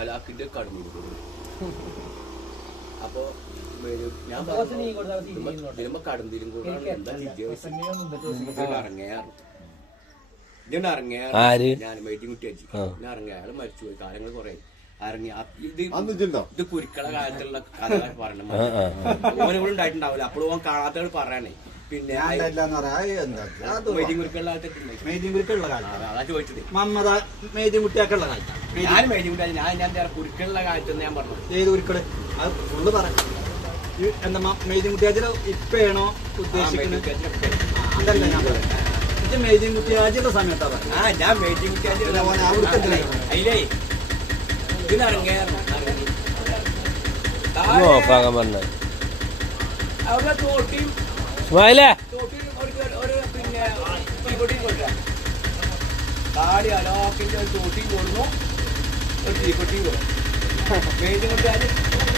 അലാക്കിന്റെ കടന്നു. അപ്പൊ ഞാൻ വരുമ്പോ കടന്നിരും കൂടെ എന്താ ഇറങ്ങിയാറ് ഞാൻ മീറ്റിംഗ് കുട്ടി വെച്ചു ഞാൻ ഇറങ്ങിയ അയാൾ മരിച്ചുപോയി കാലങ്ങൾ കുറെ ഇറങ്ങി. ഇത് കുരുക്കളെ കാലത്തുള്ള കഥകൾ പറയണം ഓനെ കൂടെ ഉണ്ടായിട്ടുണ്ടാവില്ല. അപ്പോഴും ഓൻ കാണാത്തവർ പറയണേ. പിന്നെ അതാ ചോദിച്ചത് ഞാൻ മേജിംഗ് ഞാൻ കുരുക്കളുള്ള കാലത്ത് ഞാൻ പറഞ്ഞു. ഏത് കുരുക്കള് അത് ഫുള്ള് പറ. എന്താ മേജിംഗ് കുട്ടിയാച്ചില് ഇപ്പഴാണോ ഉദ്ദേശിക്കുന്നത്? അതല്ല ഞാൻ പറയാം. ഇത് മേജിംഗ് കുട്ടിയാച്ചിയുടെ സമയത്താ പറഞ്ഞത്. ഞാൻ മേജിംഗ് കുട്ടിയാച്ചില്ലേ ഇതിനിറങ്ങിയായിരുന്നു. അവിടെ തോട്ടിയും പിന്നെ തീക്കൊട്ടിയും കൊടുക്കാം. താടി അലാക്കിന്റെ ഒരു തോട്ടിയും കൊടുന്നു, ഒരു തീക്കൊട്ടിയും കൊടുക്കും. മേജിംഗ് കുട്ടിയാൽ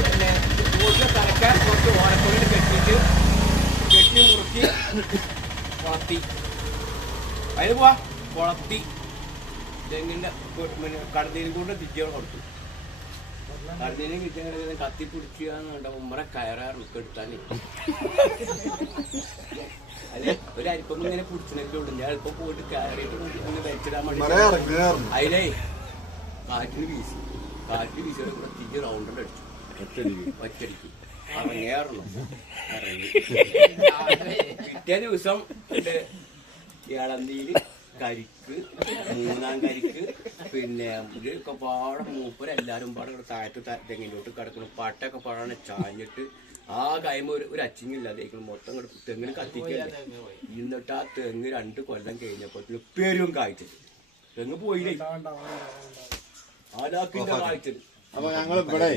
പിന്നെ തോട്ടിനെ തലക്കാൻ കുറച്ച് ഓലക്കൊള്ളിൽ കെട്ടി മുറുക്കി കുളത്തി അതിന് പോവാ കുളത്തി തെങ്ങിന്റെ കടന്നീരും കൊണ്ട് തിരിച്ചോടെ കൊടുത്തു. കടന്നീരും കിട്ടിയ കത്തിപ്പിടിച്ചാന്ന് ഉമ്മറെ കയറാറുണ്ട് എടുത്താല്. അല്ലെ ഒരു അരിപ്പം ഇങ്ങനെ പിടിച്ചിനൊക്കെ ഉള്ളു. ഞാൻ അല്പം പോയിട്ട് കയറിയിട്ട് വെച്ചിടാൻ വേണ്ടി അതിലേ കാറ്റിന് വീശിയുടെ കൂടെ തിരിച്ച് റൗണ്ടിൽ അടിച്ചു ഒറ്റടിക്ക് ഇറങ്ങിയായിരുന്നു. ഇറങ്ങി പിറ്റേ ദിവസം ഇളനീര് കരിക്ക്, മൂന്നാം കരിക്ക്, പിന്നെ ഇതൊക്കെ പാടെ മൂപ്പരെല്ലാരും പാടെ താഴത്ത് തെങ്ങിലോട്ട് കിടക്കണം. പട്ടൊക്കെ പാടാണ് ചാഞ്ഞിട്ട് ആ കൈമ ഒരു അച്ചിങ്ങില്ലാതേക്കണം. മൊത്തം തെങ്ങിന് കത്തിക്കല്ലേ. എന്നിട്ട് ആ തെങ്ങ് 2 കൊല്ലം കഴിഞ്ഞപ്പോ പെരും കായ്ച്ചത്. തെങ്ങ് പോയില്ലേ ആലാക്കിന്റെ കായ്ച്ചത്. അപ്പൊ ഞങ്ങൾ ഇവിടെ